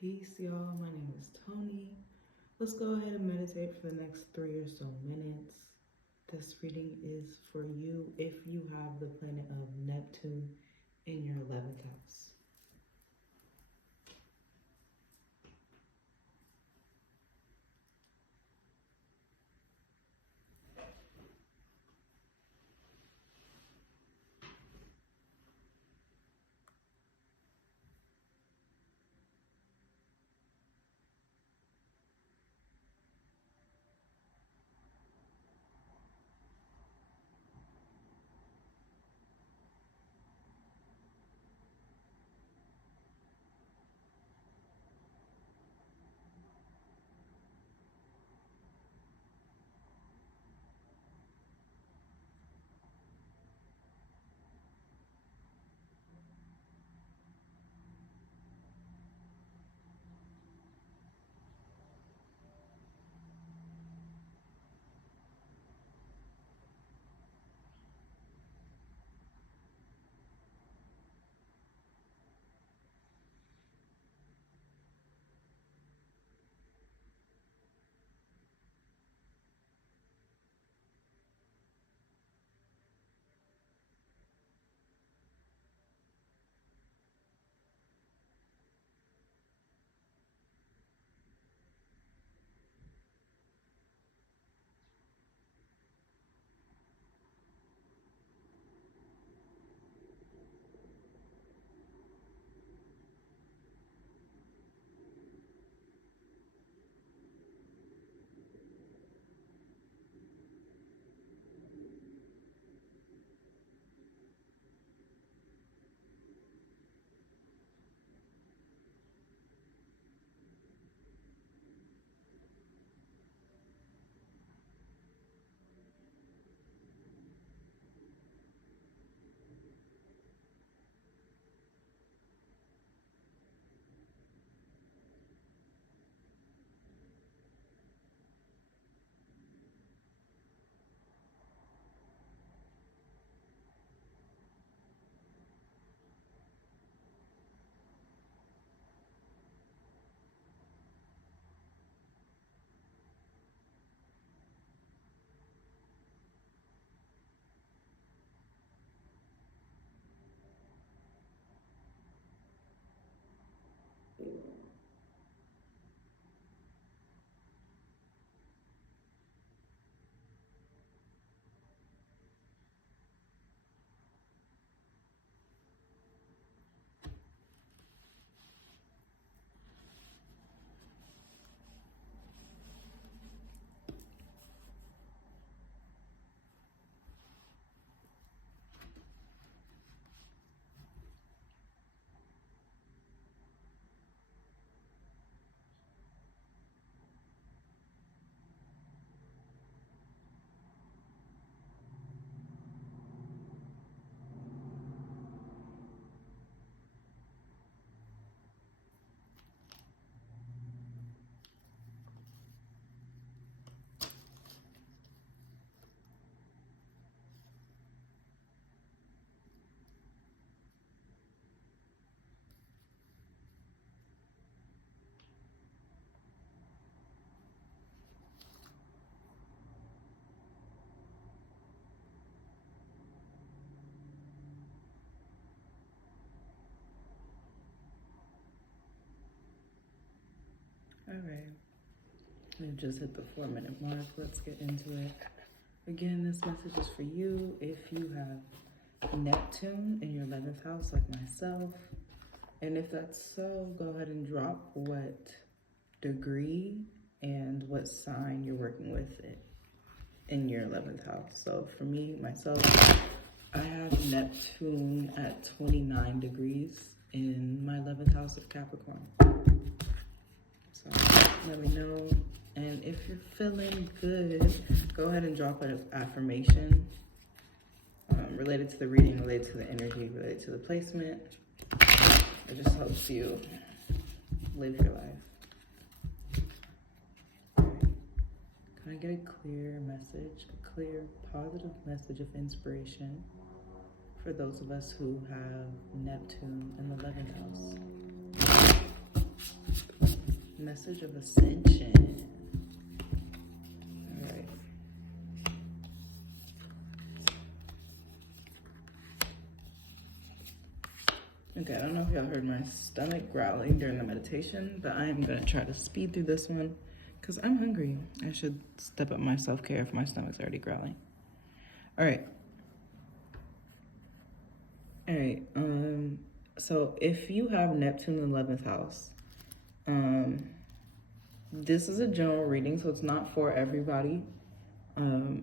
Peace, y'all. My name is Tony. Let's go ahead and meditate for the next 3 or so minutes. This reading is for you if you have the planet of Neptune in your 11th house. All right, we've just hit the 4-minute mark. Let's get into it. Again, this message is for you if you have Neptune in your 11th house like myself. And if that's so, go ahead and drop what degree and what sign you're working with it in your 11th house. So for me, myself, I have Neptune at 29 degrees in my 11th house of Capricorn. So let me know. And if you're feeling good, go ahead and drop an affirmation related to the reading, related to the energy, related to the placement. It just helps you live your life. All right. Can I get a clear message, a clear, positive message of inspiration for those of us who have Neptune in the 11th house? Message of ascension. All right. Okay, I don't know if y'all heard my stomach growling during the meditation, but I'm gonna try to speed through this one because I'm hungry. I should step up my self-care if my stomach's already growling. All right. So if you have Neptune in the 11th house, this is a general reading, so it's not for everybody.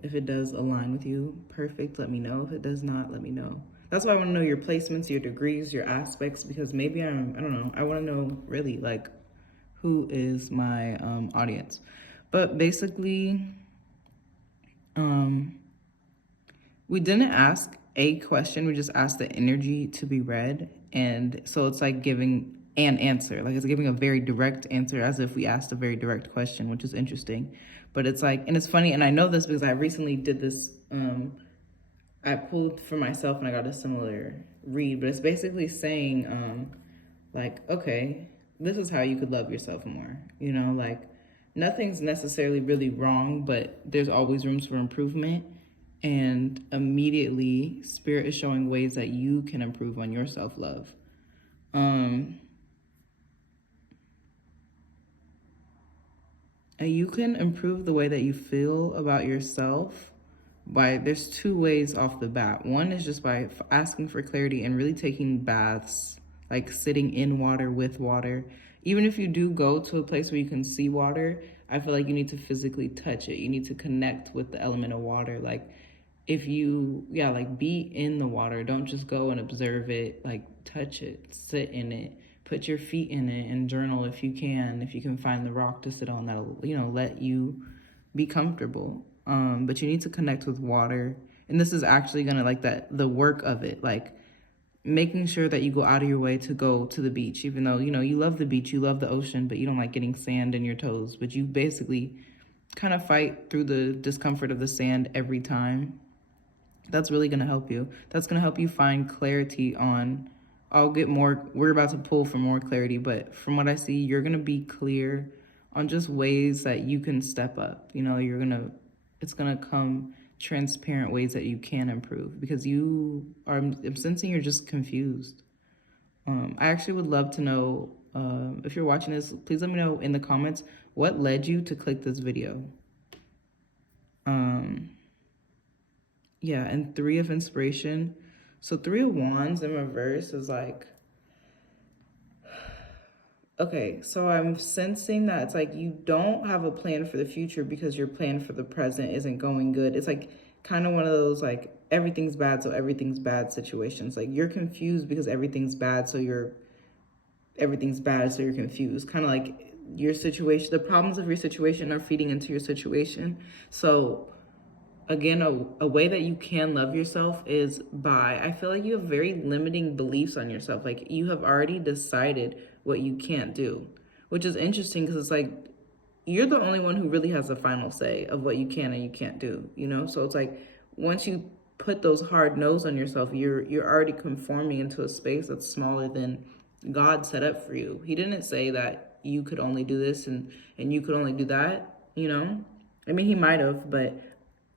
If it does align with you, perfect, let me know. If it does not, let me know. That's why I want to know your placements, your degrees, your aspects, because maybe I don't know. I want to know really like who is my audience. But basically, we didn't ask a question, we just asked the energy to be read. And so it's like giving an answer, like it's giving a very direct answer as if we asked a very direct question, which is interesting. But it's like, and it's funny, and I know this because I recently did this, I pulled for myself and I got a similar read, but it's basically saying, like, okay, this is how you could love yourself more, you know, like nothing's necessarily really wrong, but there's always rooms for improvement. And immediately, Spirit is showing ways that you can improve on your self-love. You can improve the way that you feel about yourself there's two ways off the bat. One is just by asking for clarity and really taking baths, like sitting in water with water. Even if you do go to a place where you can see water, I feel like you need to physically touch it. You need to connect with the element of water. Like if you, like be in the water. Don't just go and observe it, like touch it, sit in it, put your feet in it and journal if you can find the rock to sit on that'll, let you be comfortable. But you need to connect with water. And this is actually gonna like the work of it, like making sure that you go out of your way to go to the beach, even though, you love the beach, you love the ocean, but you don't like getting sand in your toes. But you basically kind of fight through the discomfort of the sand every time. That's really gonna help you. That's gonna help you find clarity on, we're about to pull for more clarity, but from what I see, you're gonna be clear on just ways that you can step up. It's gonna come transparent ways that you can improve because I'm sensing you're just confused. I actually would love to know, if you're watching this, please let me know in the comments what led you to click this video. And 3 of inspiration. So 3 of wands in reverse is like, okay, so I'm sensing that it's like you don't have a plan for the future because your plan for the present isn't going good. It's like kind of one of those like everything's bad, so everything's bad situations. Like you're confused because everything's bad, so you're confused. Kind of like your situation, the problems of your situation are feeding into your situation. So again, a way that you can love yourself is I feel like you have very limiting beliefs on yourself. Like you have already decided what you can't do, which is interesting because it's like, you're the only one who really has the final say of what you can and you can't do, So it's like, once you put those hard no's on yourself, you're already conforming into a space that's smaller than God set up for you. He didn't say that you could only do this and you could only do that, I mean, he might have, but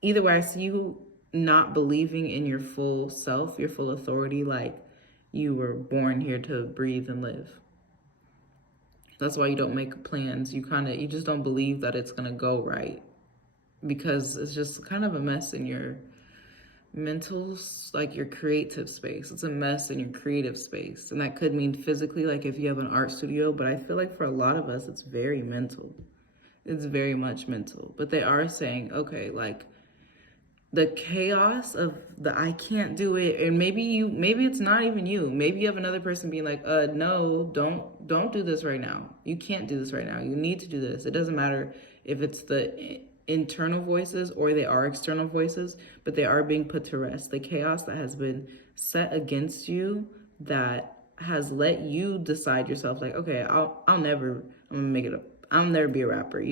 either way, I see you not believing in your full self, your full authority, like you were born here to breathe and live. That's why you don't make plans. You just don't believe that it's gonna go right because it's just kind of a mess in your mental, like your creative space. It's a mess in your creative space. And that could mean physically, like if you have an art studio, but I feel like for a lot of us, it's very mental. It's very much mental. But they are saying, okay, like the chaos of the I can't do it, and maybe it's not even you. Maybe you have another person being like, no, don't do this right now. You can't do this right now. You need to do this. It doesn't matter if it's the internal voices or they are external voices, but they are being put to rest. The chaos that has been set against you that has let you decide yourself like, okay, I'll never be a rapper,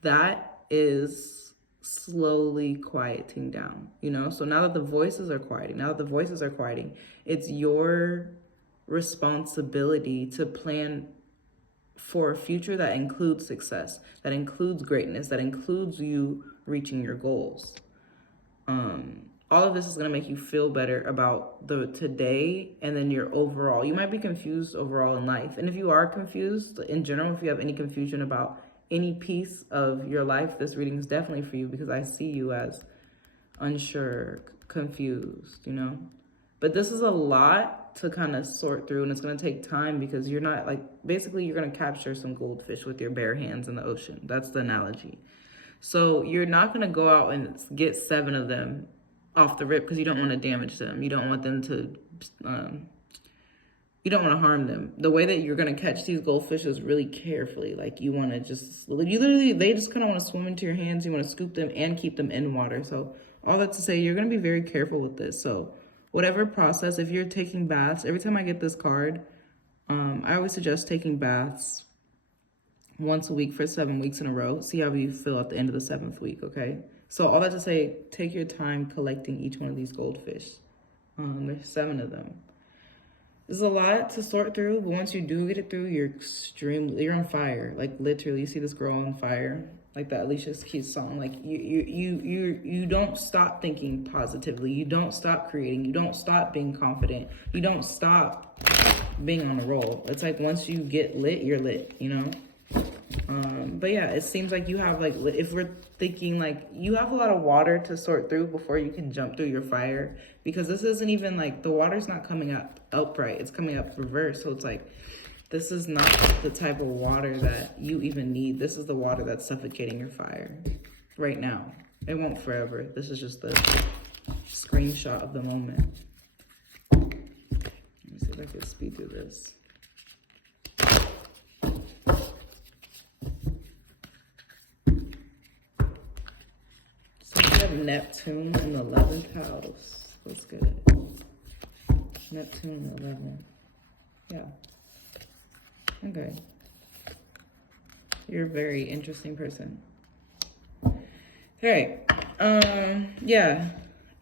that is slowly quieting down, So now that the voices are quieting, it's your responsibility to plan for a future that includes success, that includes greatness, that includes you reaching your goals. All of this is going to make you feel better about the today and then your overall. You might be confused overall in life. And if you are confused in general, if you have any confusion about any piece of your life, this reading is definitely for you, because I see you as unsure, confused, you know? But this is a lot to kind of sort through, and it's going to take time, because you're not like, basically you're going to capture some goldfish with your bare hands in the ocean. That's the analogy. So you're not going to go out and get 7 of them off the rip, because you don't want to damage them. You don't want them to, you don't want to harm them. The way that you're going to catch these goldfish is really carefully. Like, you want to just, they just kind of want to swim into your hands. You want to scoop them and keep them in water. So all that to say, you're going to be very careful with this. So whatever process, if you're taking baths, every time I get this card, I always suggest taking baths once a week for 7 weeks in a row. See how you feel at the end of the 7th week, okay? So all that to say, take your time collecting each one of these goldfish. There's 7 of them. There's a lot to sort through, but once you do get it through, you're on fire. Like, literally, you see this girl on fire, like that Alicia Keys song. Like, you don't stop thinking positively. You don't stop creating. You don't stop being confident. You don't stop being on a roll. It's like, once you get lit, you're lit, you know? But yeah, it seems like you have, like, if we're thinking, like, you have a lot of water to sort through before you can jump through your fire, because this isn't even like, the water's not coming up upright, it's coming up reverse. So it's like, this is not the type of water that you even need. This is the water that's suffocating your fire right now. It won't forever. This is just the screenshot of the moment. Let me see if I can speed through this. Neptune in the 11th house. Let's get it. Neptune in the 11th. Yeah. Okay. You're a very interesting person. All right. Yeah.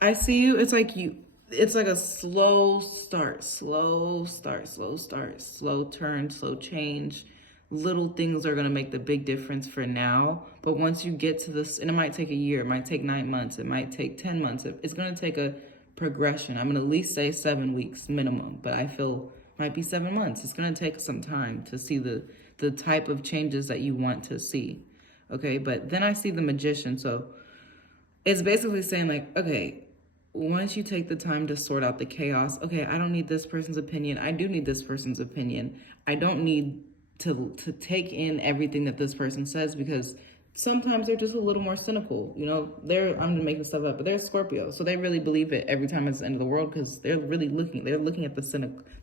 I see you. It's like a slow start, slow turn, slow change. Little things are going to make the big difference for now. But once you get to this, and it might take a year, it might take 9 months, it might take 10 months. It's going to take a progression. I'm going to at least say 7 weeks minimum, but I feel might be 7 months. It's going to take some time to see the type of changes that you want to see. Okay, but then I see the Magician. So it's basically saying, like, okay, once you take the time to sort out the chaos, okay, I don't need this person's opinion. I do need this person's opinion. I don't need to take in everything that this person says, because sometimes they're just a little more cynical. You know, I'm making stuff up, but they're Scorpio, so they really believe it every time it's the end of the world, because they're looking at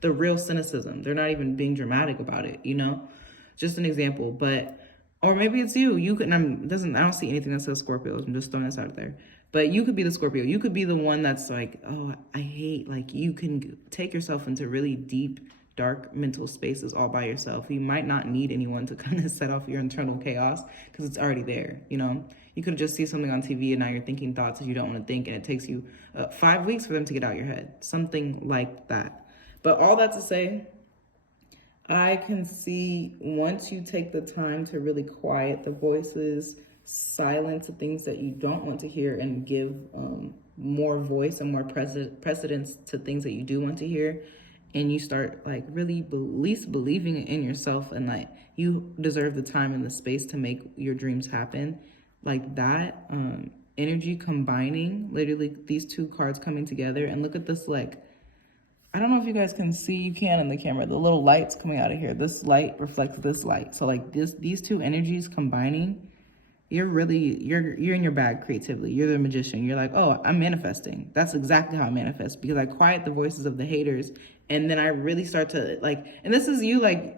the real cynicism. They're not even being dramatic about it, you know? Just an example. But, or maybe it's you. You could, I don't see anything that says Scorpios. I'm just throwing this out there. But you could be the Scorpio. You could be the one that's like, oh, I hate, like, you can take yourself into really deep, dark mental spaces all by yourself. You might not need anyone to kind of set off your internal chaos, because it's already there, you know? You could just see something on TV and now you're thinking thoughts that you don't want to think, and it takes you 5 weeks for them to get out your head. Something like that. But all that to say, I can see once you take the time to really quiet the voices, silence the things that you don't want to hear, and give more voice and more precedence to things that you do want to hear, and you start, like, really at least believing in yourself, and like you deserve the time and the space to make your dreams happen, like that energy combining, literally these 2 cards coming together. And look at this, like, I don't know if you guys can see, you can in the camera, the little lights coming out of here. This light reflects this light. So like these 2 energies combining, you're in your bag creatively. You're the Magician. You're like, oh, I'm manifesting. That's exactly how I manifest, because I quiet the voices of the haters, and then I really start to, like, and this is you, like,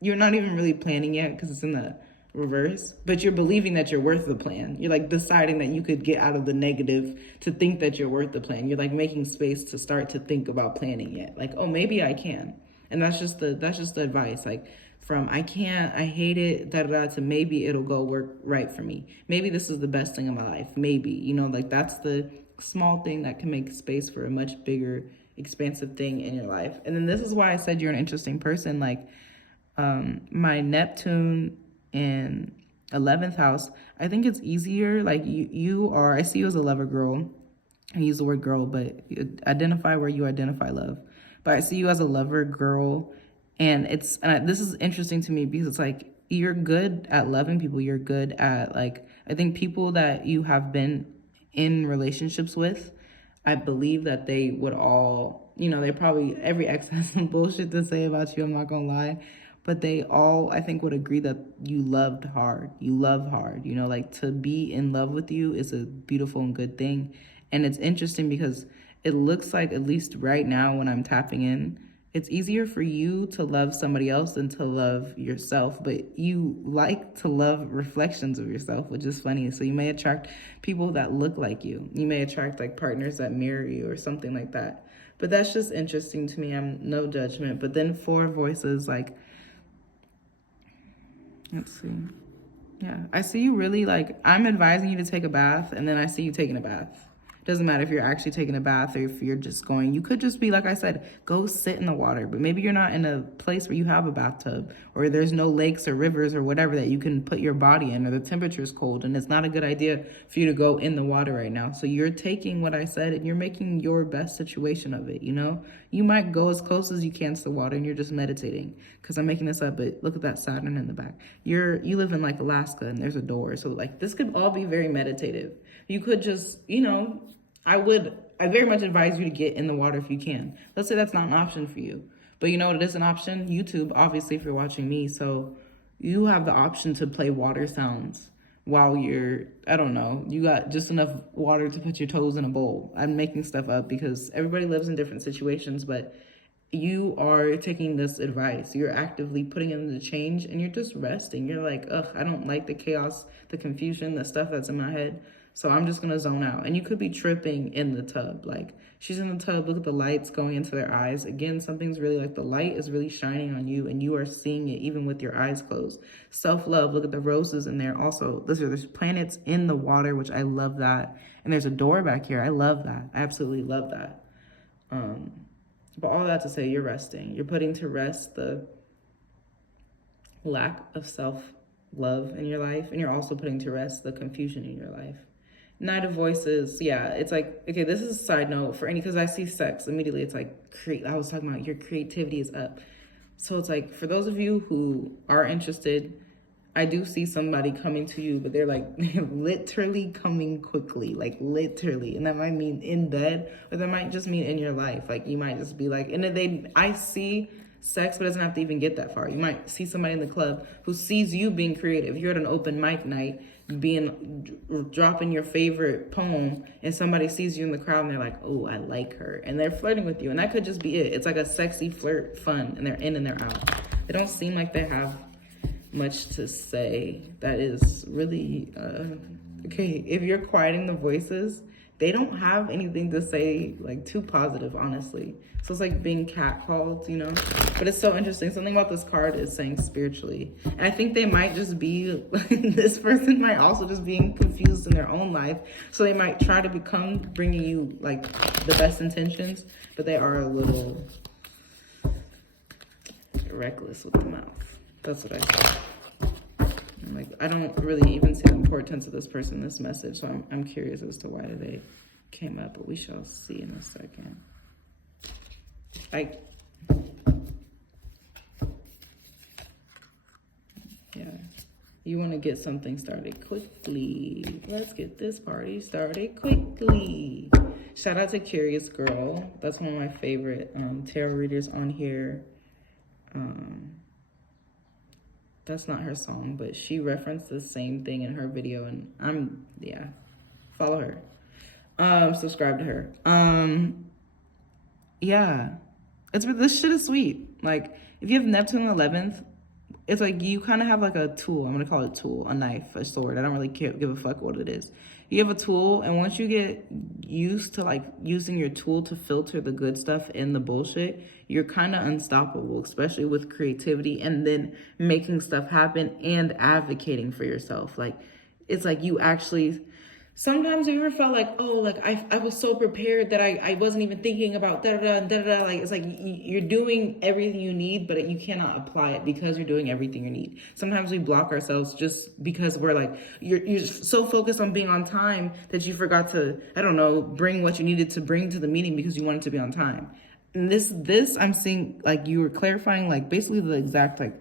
you're not even really planning yet, because it's in the reverse, but you're believing that you're worth the plan. You're like deciding that you could get out of the negative to think that you're worth the plan. You're like making space to start to think about planning yet. Like, oh, maybe I can. And that's just the advice. Like, from I can't, I hate it, to maybe it'll go work right for me. Maybe this is the best thing in my life. Maybe, you know, like, that's the small thing that can make space for a much bigger, expansive thing in your life. And then this is why I said you're an interesting person. Like, My Neptune in 11th house, I think it's easier. Like you are, I see you as a lover girl. I use the word girl, but identify where you identify love. But I see you as a lover girl. And this is interesting to me because it's like, you're good at loving people. You're good at like, I think people that you have been in relationships with, I believe that they would all, they probably, every ex has some bullshit to say about you, I'm not gonna lie. But they all, I think, would agree that you loved hard. You love hard. Like to be in love with you is a beautiful and good thing. And it's interesting because it looks like, at least right now when I'm tapping in, it's easier for you to love somebody else than to love yourself, but you like to love reflections of yourself, which is funny. So you may attract people that look like you. You may attract like partners that mirror you or something like that. But that's just interesting to me. I'm no judgment. But then 4 voices, like, let's see. Yeah, I see you really like, I'm advising you to take a bath, and then I see you taking a bath. Doesn't matter if you're actually taking a bath or if you're just going, you could just be, like I said, go sit in the water, but maybe you're not in a place where you have a bathtub or there's no lakes or rivers or whatever that you can put your body in, or the temperature is cold and it's not a good idea for you to go in the water right now. So you're taking what I said and you're making your best situation of it, You might go as close as you can to the water and you're just meditating, because I'm making this up, but look at that Saturn in the back. You live in like Alaska and there's a door. So like this could all be very meditative. You could just, I very much advise you to get in the water if you can. Let's say that's not an option for you. But you know what it is an option? YouTube, obviously, if you're watching me. So you have the option to play water sounds while you're, I don't know, you got just enough water to put your toes in a bowl. I'm making stuff up because everybody lives in different situations, but you are taking this advice. You're actively putting in the change and you're just resting. You're like, ugh, I don't like the chaos, the confusion, the stuff that's in my head. So I'm just going to zone out. And you could be tripping in the tub. Like, she's in the tub, look at the lights going into their eyes. Again, something's really like the light is really shining on you and you are seeing it even with your eyes closed. Self-love, look at the roses in there. Also, there's planets in the water, which I love that. And there's a door back here. I love that. I absolutely love that. But all that to say, you're resting. You're putting to rest the lack of self-love in your life. And you're also putting to rest the confusion in your life. Knight of Voices, yeah, it's like, okay, this is a side note for any, because I see sex, immediately it's like, I was talking about your creativity is up. So it's like, for those of you who are interested, I do see somebody coming to you, but they're like literally coming quickly, like literally. And that might mean in bed, or that might just mean in your life. Like you might just be like, I see sex, but it doesn't have to even get that far. You might see somebody in the club who sees you being creative. You're at an open mic night, dropping your favorite poem, and somebody sees you in the crowd and they're like, oh, I like her. And they're flirting with you. And that could just be it. It's like a sexy flirt fun, and they're in and they're out. They don't seem like they have much to say that is really, okay, if you're quieting the voices, they don't have anything to say like too positive, honestly. So it's like being catcalled, but it's so interesting. Something about this card is saying spiritually. And I think they might just be, this person might also just being confused in their own life. So they might try to bringing you like the best intentions, but they are a little reckless with the mouth. That's what I said. Like, I don't really even see the importance of this person in this message, so I'm curious as to why they came up, but we shall see in a second. Yeah, you want to get something started quickly. Let's get this party started quickly. Shout out to Curious Girl. That's one of my favorite tarot readers on here. That's not her song, but she referenced the same thing in her video, and follow her. Subscribe to her. Yeah, this shit is sweet. Like, if you have Neptune 11th, it's like you kind of have like a tool. I'm gonna call it a tool, a knife, a sword. I don't really give a fuck what it is. You have a tool, and once you get used to like using your tool to filter the good stuff in the bullshit, you're kind of unstoppable, especially with creativity and then making stuff happen and advocating for yourself. Like, it's like you actually, Sometimes have you ever felt like, oh, like I was so prepared that I wasn't even thinking about da da da da da. Like it's like you're doing everything you need, but you cannot apply it because you're doing everything you need. Sometimes we block ourselves just because we're like you're so focused on being on time that you forgot to, I don't know, bring what you needed to bring to the meeting because you wanted to be on time. And this I'm seeing like you were clarifying like basically the exact like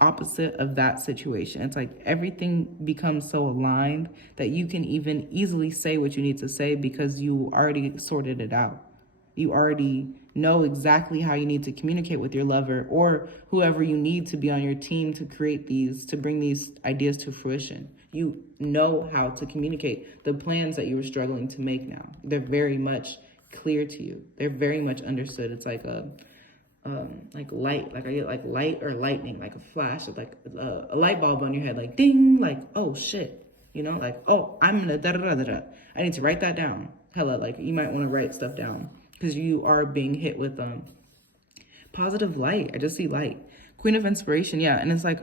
opposite of that situation. It's like everything becomes so aligned that you can even easily say what you need to say because you already sorted it out. You already know exactly how you need to communicate with your lover or whoever you need to be on your team to create these, to bring these ideas to fruition. You know how to communicate the plans that you were struggling to make now. They're very much clear to you. They're very much understood. It's like light, like I get like light or lightning, like a flash of like a light bulb on your head, like ding, like, oh shit, you know, like, oh, I'm gonna da da da da da. I need to write that down. Hella, like you might want to write stuff down because you are being hit with positive light. I just see light. Queen of Inspiration, yeah, and it's like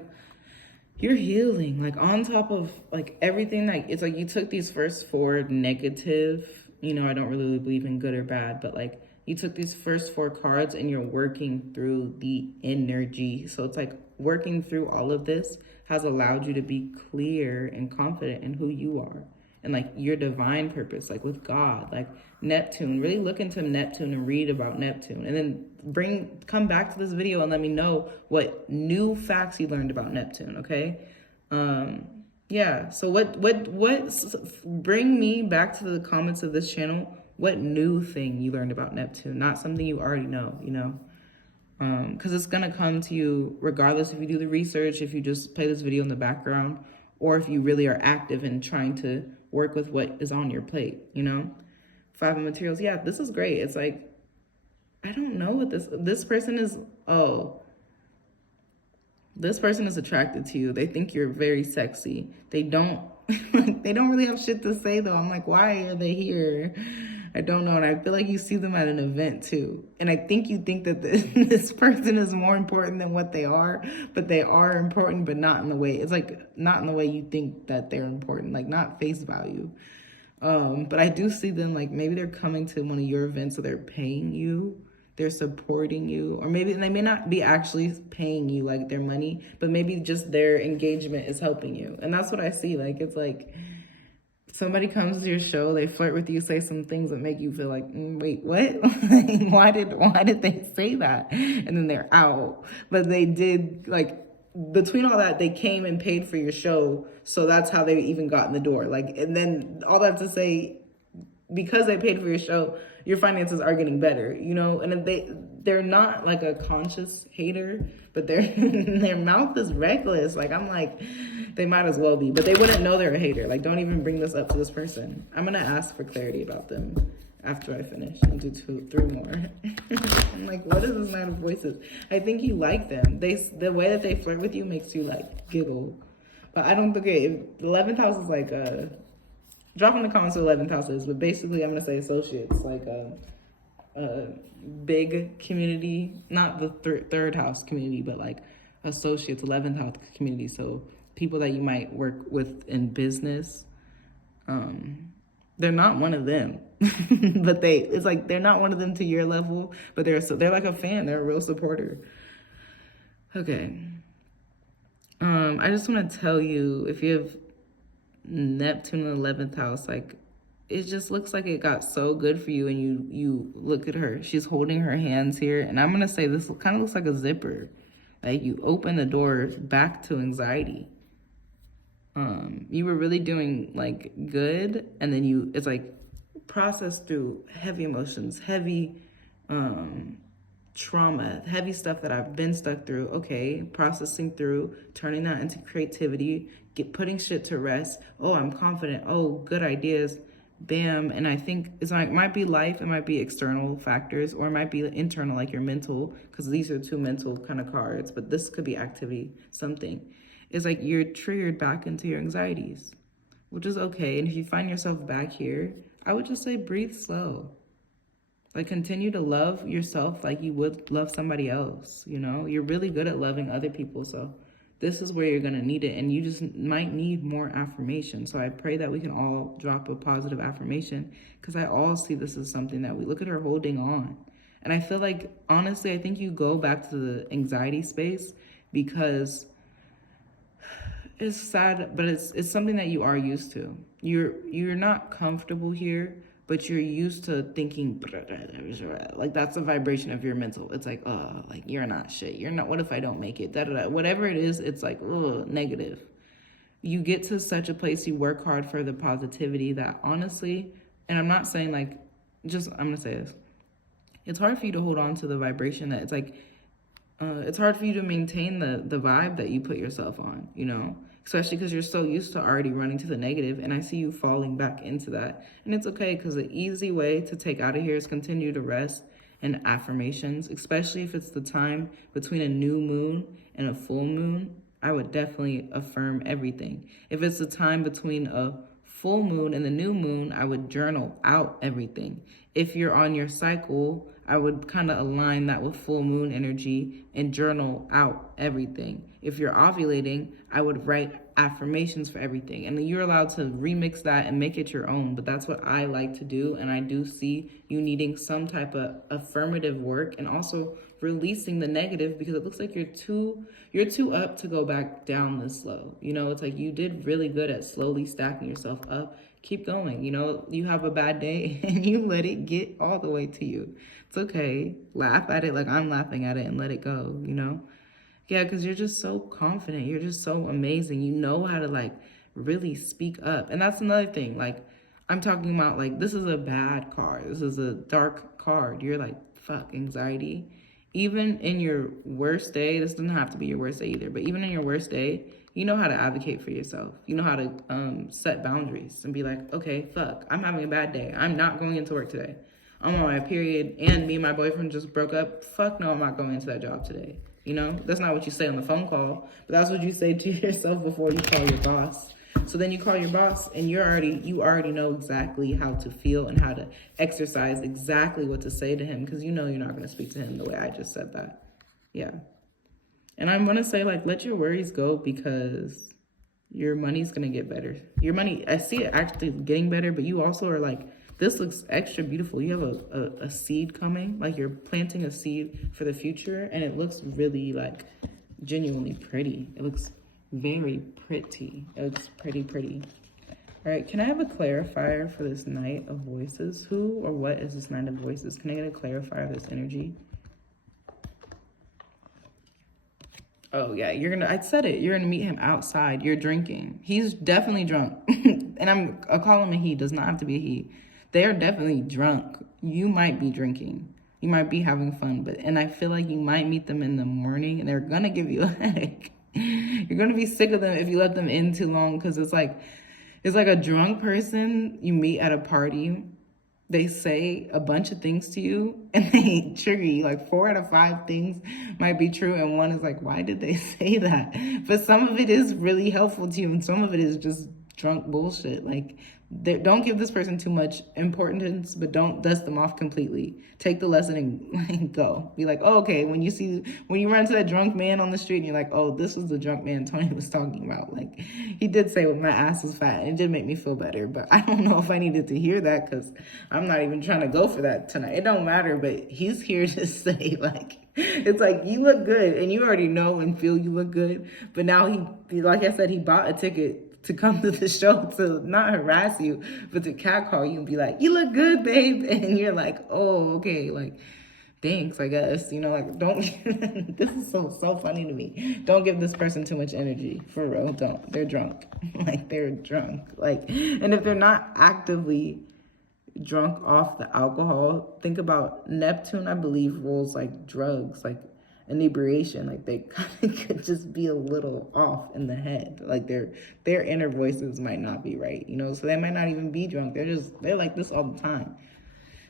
you're healing, like on top of like everything. Like it's like you took these first four negative, you know, I don't really believe in good or bad, but like you took these first four cards and you're working through the energy. So it's like working through all of this has allowed you to be clear and confident in who you are and like your divine purpose, like with God, like Neptune. Really look into Neptune and read about Neptune, and then come back to this video and let me know what new facts you learned about Neptune. Okay. Yeah. So what bring me back to the comments of this channel. What new thing you learned about Neptune? Not something you already know, you know? Because it's going to come to you regardless if you do the research, if you just play this video in the background, or if you really are active in trying to work with what is on your plate, you know? 5 of materials. Yeah, this is great. It's like, I don't know what this person is. Oh, this person is attracted to you. They think you're very sexy. They don't really have shit to say though. I'm like, why are they here? I don't know. And I feel like you see them at an event too. And I think you think that this person is more important than what they are, but they are important, but not in the way, it's like not in the way you think that they're important, like not face value. But I do see them like maybe they're coming to one of your events, so they're paying you, they're supporting you, or maybe they may not be actually paying you like their money, but maybe just their engagement is helping you. And that's what I see. Like, it's like somebody comes to your show, they flirt with you, say some things that make you feel like, wait, what? why did they say that? And then they're out. But they did, like, between all that, they came and paid for your show. So that's how they even got in the door. Like, and then all that to say, because they paid for your show, your finances are getting better, you know? And they're not like a conscious hater, but their mouth is reckless. Like, I'm like, they might as well be, but they wouldn't know they're a hater. Like, don't even bring this up to this person. I'm gonna ask for clarity about them after I finish and do 3 more. I'm like, what is this Nine of Voices? I think you like them. The way that they flirt with you makes you like giggle. But I don't think the 11th house is like drop in the comments what 11th house is, but basically I'm gonna say associates, like a big community, not the third house community, but like associates, 11th house community. So people that you might work with in business, they're not one of them, but it's like they're not one of them to your level, but they're like a fan. They're a real supporter. Okay. I just want to tell you, if you have Neptune in the 11th house, like it just looks like it got so good for you, and you look at her. She's holding her hands here, and I'm gonna say this kind of looks like a zipper. Like you open the door back to anxiety. You were really doing like good, and then it's like process through heavy emotions, heavy trauma, heavy stuff that I've been stuck through. Okay, processing through, turning that into creativity, putting shit to rest. Oh, I'm confident. Oh, good ideas. Bam. And I think it's like, it might be life, it might be external factors, or it might be internal, like your mental, because these are 2 mental kind of cards, but this could be activity, something. It's like you're triggered back into your anxieties, which is okay. And if you find yourself back here, I would just say breathe slow. Like continue to love yourself like you would love somebody else, you know? You're really good at loving other people, so this is where you're going to need it. And you just might need more affirmation. So I pray that we can all drop a positive affirmation, because I all see this as something that we look at her holding on. And I feel like, honestly, I think you go back to the anxiety space because it's sad, but it's something that you are used to. You're not comfortable here, but you're used to thinking like that's the vibration of your mental. It's like, oh, like you're not shit. You're not. What if I don't make it? Whatever it is, it's like, oh, negative. You get to such a place. You work hard for the positivity that honestly, and I'm not saying like, I'm gonna say this. It's hard for you to hold on to the vibration that it's like. It's hard for you to maintain the vibe that you put yourself on, especially because you're so used to already running to the negative, and I see you falling back into that. And it's okay, because the easy way to take out of here is continue to rest and affirmations, especially if it's the time between a new moon and a full moon. I would definitely affirm everything. If it's the time between a full moon and the new moon, I would journal out everything. If you're on your cycle, I would kind of align that with full moon energy and journal out everything. If you're ovulating, I would write affirmations for everything. And you're allowed to remix that and make it your own. But that's what I like to do. And I do see you needing some type of affirmative work, and also releasing the negative, because it looks like you're too up to go back down this slow. It's like you did really good at slowly stacking yourself up. Keep going. You have a bad day and you let it get all the way to you. It's okay. Laugh at it like I'm laughing at it and let it go, Yeah, because you're just so confident. You're just so amazing. You know how to like really speak up. And that's another thing. Like, I'm talking about like, this is a bad card. This is a dark card. You're like, fuck, anxiety. Even in your worst day, this doesn't have to be your worst day either, but even in your worst day, you know how to advocate for yourself. You know how to set boundaries and be like, okay, fuck, I'm having a bad day. I'm not going into work today. I'm on my period, and me and my boyfriend just broke up. Fuck no, I'm not going into that job today. That's not what you say on the phone call, but that's what you say to yourself before you call your boss. So then you call your boss, and you already know exactly how to feel and how to exercise exactly what to say to him, because you're not going to speak to him the way I just said that. Yeah. And I'm going to say, like, let your worries go, because your money's going to get better. Your money, I see it actually getting better, but you also are like, this looks extra beautiful. You have a seed coming, like you're planting a seed for the future, and it looks really like genuinely pretty. It looks very pretty. It looks pretty. All right, can I have a clarifier for this Knight of Voices? Who or what is this Knight of Voices? Can I get a clarifier of this energy? Oh yeah, I said it. You're gonna meet him outside. You're drinking. He's definitely drunk. And I'll call him a he, does not have to be a he. They are definitely drunk. You might be drinking. You might be having fun, and I feel like you might meet them in the morning, and they're gonna give you a headache. You're gonna be sick of them if you let them in too long, because it's like a drunk person you meet at a party. They say a bunch of things to you and they trigger you. Like 4 out of 5 things might be true, and one is like, why did they say that? But some of it is really helpful to you, and some of it is just drunk bullshit. Like, don't give this person too much importance, but don't dust them off completely. Take the lesson and like go. Be like, oh, okay, when you run into that drunk man on the street and you're like, oh, this was the drunk man Tony was talking about. Like, he did say, well, my ass was fat, and it did make me feel better, but I don't know if I needed to hear that, because I'm not even trying to go for that tonight. It don't matter, but he's here to say, like, it's like, you look good, and you already know and feel you look good, but now like I said, he bought a ticket to come to the show to not harass you, but to catcall you and be like, you look good, babe. And you're like, oh, okay, like, thanks, I guess. Like, don't, this is so funny to me. Don't give this person too much energy. For real, don't. They're drunk. Like, they're drunk. Like, and if they're not actively drunk off the alcohol, think about Neptune, I believe, rules like drugs, like inebriation. Like, they kind of could just be a little off in the head. Like, their inner voices might not be right, so they might not even be drunk. They're like this all the time.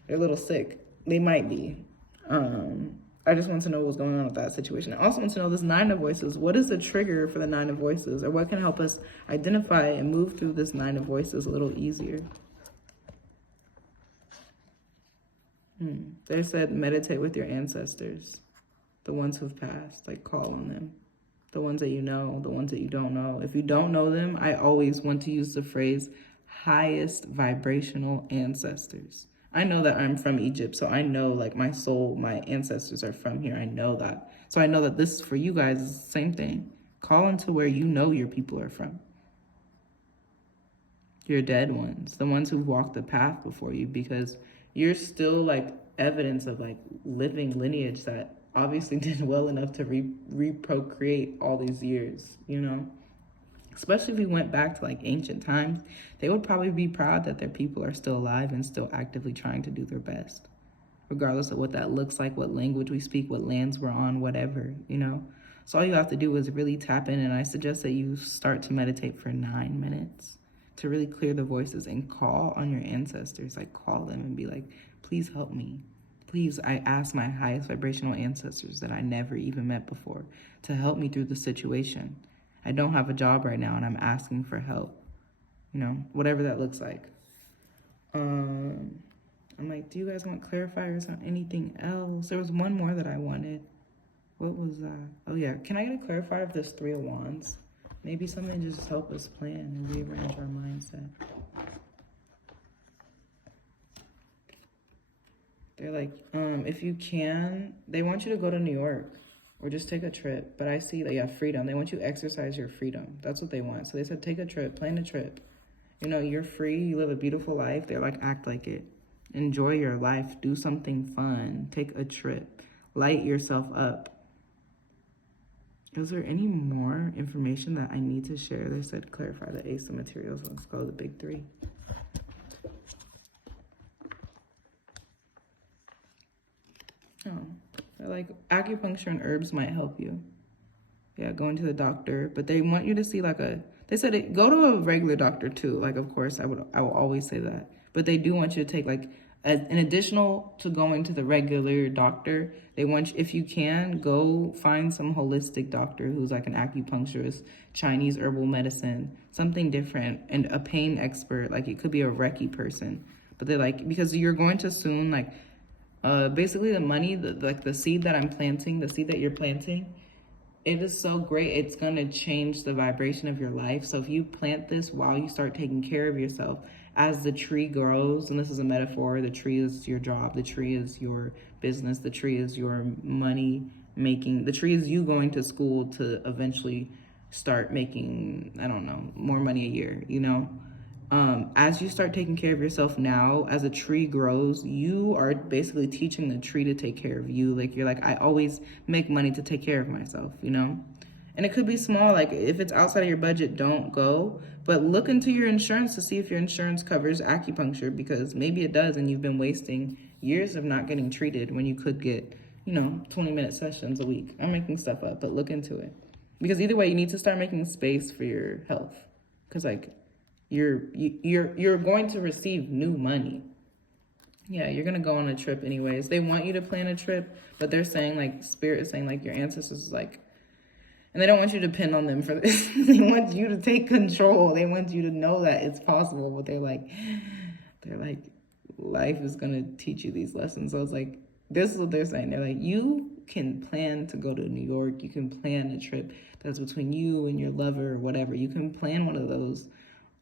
They're a little sick. They might be. I just want to know what's going on with that situation. I also want to know this 9 of Voices. What is the trigger for the 9 of Voices, or what can help us identify and move through this 9 of Voices a little easier? They said meditate with your ancestors, the ones who've passed, like call on them. The ones that you know, the ones that you don't know. If you don't know them, I always want to use the phrase highest vibrational ancestors. I know that I'm from Egypt, so I know like my soul, my ancestors are from here. I know that. So I know that this for you guys is the same thing. Call into where you know your people are from. Your dead ones, the ones who've walked the path before you, because you're still like evidence of like living lineage that obviously did well enough to reprocreate all these years, you know? Especially if we went back to like ancient times, they would probably be proud that their people are still alive and still actively trying to do their best, regardless of what that looks like, what language we speak, what lands we're on, whatever, you know? So all you have to do is really tap in, and I suggest that you start to meditate for 9 minutes to really clear the voices and call on your ancestors, like call them and be like, please help me. Please, I ask my highest vibrational ancestors that I never even met before to help me through the situation. I don't have a job right now and I'm asking for help, you know, whatever that looks like. I'm like, do you guys want clarifiers on anything else? There was one more that I wanted. What was that? Oh yeah, can I get a clarifier of this 3 of Wands? Maybe something to just help us plan and rearrange our mindset. They're like, if you can, they want you to go to New York or just take a trip. But I see that you have freedom. They want you to exercise your freedom. That's what they want. So they said, take a trip, plan a trip. You know, you're free. You live a beautiful life. They're like, act like it. Enjoy your life. Do something fun. Take a trip. Light yourself up. Is there any more information that I need to share? They said clarify the Ace of Materials. Let's go to the big 3. Oh, like acupuncture and herbs might help you. Yeah, going to the doctor, but they want you to see like they said go to a regular doctor too. Like, of course, I will always say that. But they do want you to take like an additional to going to the regular doctor. They want you, if you can, go find some holistic doctor who's like an acupuncturist, Chinese herbal medicine, something different, and a pain expert. Like it could be a Reiki person. But they're like, because you're going to soon like, basically the money, like the seed that I'm planting, the seed that you're planting, it is so great. It's going to change the vibration of your life. So if you plant this while you start taking care of yourself, as the tree grows, and this is a metaphor, the tree is your job, the tree is your business, the tree is your money making, the tree is you going to school to eventually start making, I don't know, more money a year, you know? As you start taking care of yourself now, as a tree grows, you are basically teaching the tree to take care of you. Like, you're like, I always make money to take care of myself, you know? And it could be small, like if it's outside of your budget, don't go. But look into your insurance to see if your insurance covers acupuncture, because maybe it does and you've been wasting years of not getting treated when you could get, 20-minute sessions a week. I'm making stuff up, but look into it. Because either way, you need to start making space for your health. Because like, you're going to receive new money. Yeah, you're gonna go on a trip anyways. They want you to plan a trip, but they're saying like spirit is saying like your ancestors is like, and they don't want you to depend on them for this. They want you to take control. They want you to know that it's possible, but they're like life is gonna teach you these lessons. So it's like, this is what they're saying. They're like, you can plan to go to New York. You can plan a trip that's between you and your lover or whatever. You can plan one of those.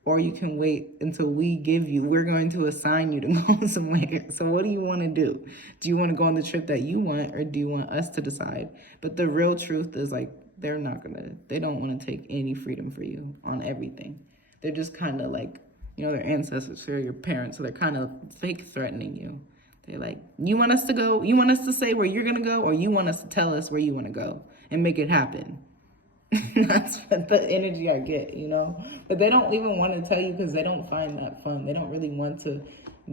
Or you can wait until we're going to assign you to go somewhere. So what do you want to do? Do you want to go on the trip that you want, or do you want us to decide? But the real truth is like, they don't want to take any freedom for you on everything. They're just kind of like, their ancestors are your parents. So they're kind of fake threatening you. They're like, you want us to go? You want us to say where you're going to go? Or you want us to tell us where you want to go and make it happen? That's what the energy I get, But they don't even want to tell you because they don't find that fun. They don't really want to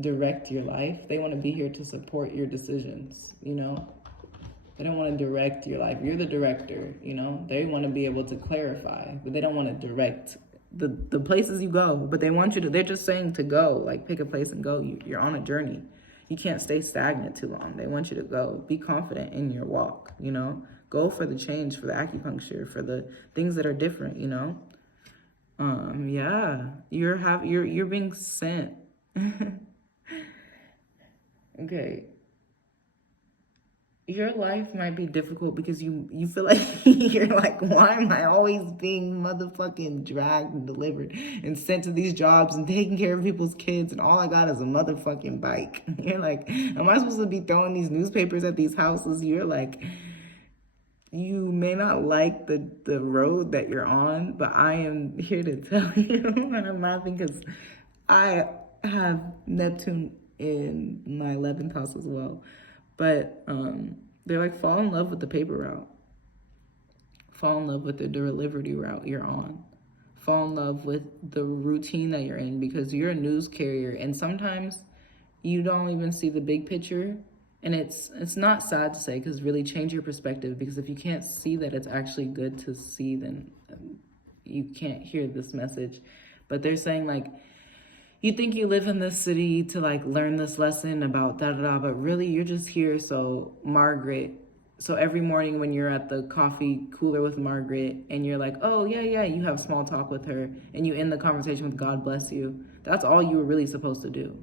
direct your life. They want to be here to support your decisions, They don't want to direct your life. You're the director, They want to be able to clarify, but they don't want to direct the places you go. But they want you to, they're just saying to go, like pick a place and go. You're on a journey. You can't stay stagnant too long. They want you to go. Be confident in your walk, Go for the change, for the acupuncture, for the things that are different, Yeah, you're being sent. Okay. your life might be difficult because you feel like you're like, why am I always being motherfucking dragged and delivered and sent to these jobs and taking care of people's kids, and all I got is a motherfucking bike. You're like, am I supposed to be throwing these newspapers at these houses? You're like, you may not like the road that you're on, but I am here to tell you, and I'm laughing because I have Neptune in my 11th house as well. But they're like, fall in love with the paper route. Fall in love with the delivery route you're on. Fall in love with the routine that you're in, because you're a news carrier, and sometimes you don't even see the big picture. And it's not sad to say, because really change your perspective, because if you can't see that it's actually good to see, then you can't hear this message. But they're saying like, you think you live in this city to like learn this lesson about da-da-da, but really you're just here so every morning when you're at the coffee cooler with Margaret and you're like, oh yeah, you have small talk with her and you end the conversation with God bless you. That's all you were really supposed to do,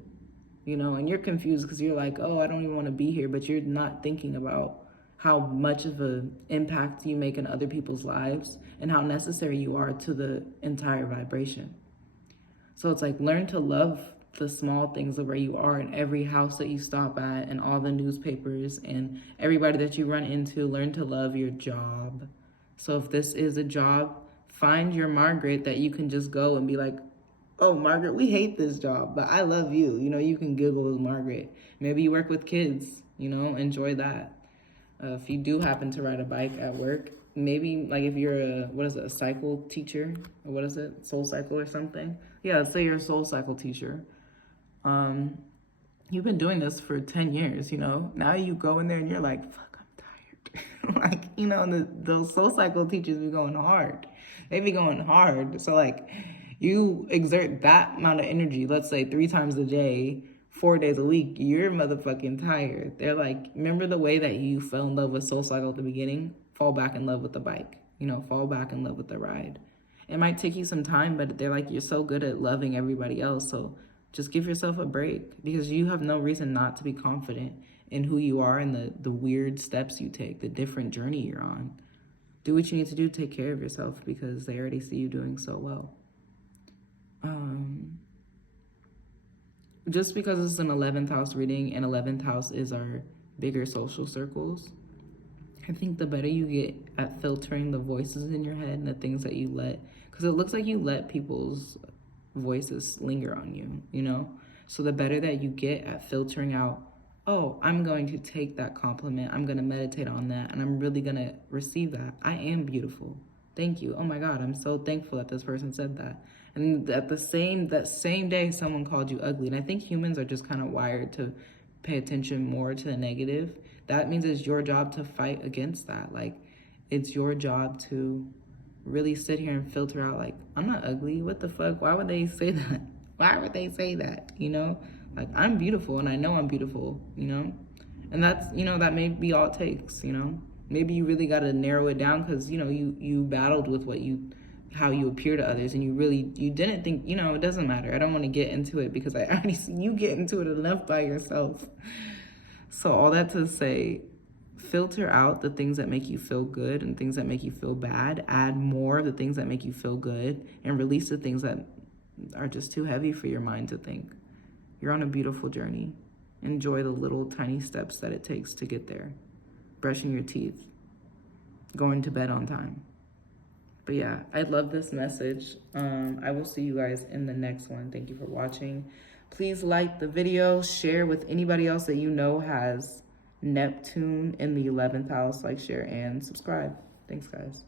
and you're confused because you're like, oh, I don't even want to be here, but you're not thinking about how much of an impact you make in other people's lives and how necessary you are to the entire vibration. So it's like, learn to love the small things of where you are in every house that you stop at and all the newspapers and everybody that you run into. Learn to love your job. So if this is a job, find your Margaret that you can just go and be like, oh, Margaret, we hate this job, but I love you. You can giggle with Margaret. Maybe you work with kids, enjoy that. If you do happen to ride a bike at work, maybe like if you're a cycle teacher, or what is it, soul cycle or something? Yeah, let's say you're a soul cycle teacher. You've been doing this for 10 years, now you go in there and you're like, fuck, I'm tired. Like, those soul cycle teachers be going hard. They be going hard. So like, you exert that amount of energy, let's say 3 times a day, 4 days a week, you're motherfucking tired. They're like, remember the way that you fell in love with soul cycle at the beginning? Fall back in love with the bike, fall back in love with the ride. It might take you some time, but they're like, you're so good at loving everybody else. So just give yourself a break, because you have no reason not to be confident in who you are and the weird steps you take, the different journey you're on. Do what you need to do to take care of yourself, because they already see you doing so well. Just because it's an 11th house reading, and 11th house is our bigger social circles, I think the better you get at filtering the voices in your head and the things that you let, because it looks like you let people's voices linger on you, So the better that you get at filtering out, oh, I'm going to take that compliment, I'm going to meditate on that, and I'm really going to receive that. I am beautiful. Thank you. Oh my God, I'm so thankful that this person said that. And that same day, someone called you ugly. And I think humans are just kind of wired to pay attention more to the negative. That means it's your job to fight against that. Like, it's your job to really sit here and filter out, like, I'm not ugly. What the fuck? Why would they say that? Why would they say that? Like, I'm beautiful and I know I'm beautiful, And that's, that may be all it takes, Maybe you really got to narrow it down because, you battled with how you appear to others, and you didn't think, it doesn't matter. I don't want to get into it because I already see you get into it enough by yourself. So all that to say, filter out the things that make you feel good and things that make you feel bad. Add more of the things that make you feel good, and release the things that are just too heavy for your mind to think. You're on a beautiful journey. Enjoy the little tiny steps that it takes to get there. Brushing your teeth, going to bed on time. But yeah, I love this message. I will see you guys in the next one. Thank you for watching. Please like the video, share with anybody else that you know has Neptune in the 11th house. Like, share, and subscribe. Thanks, guys.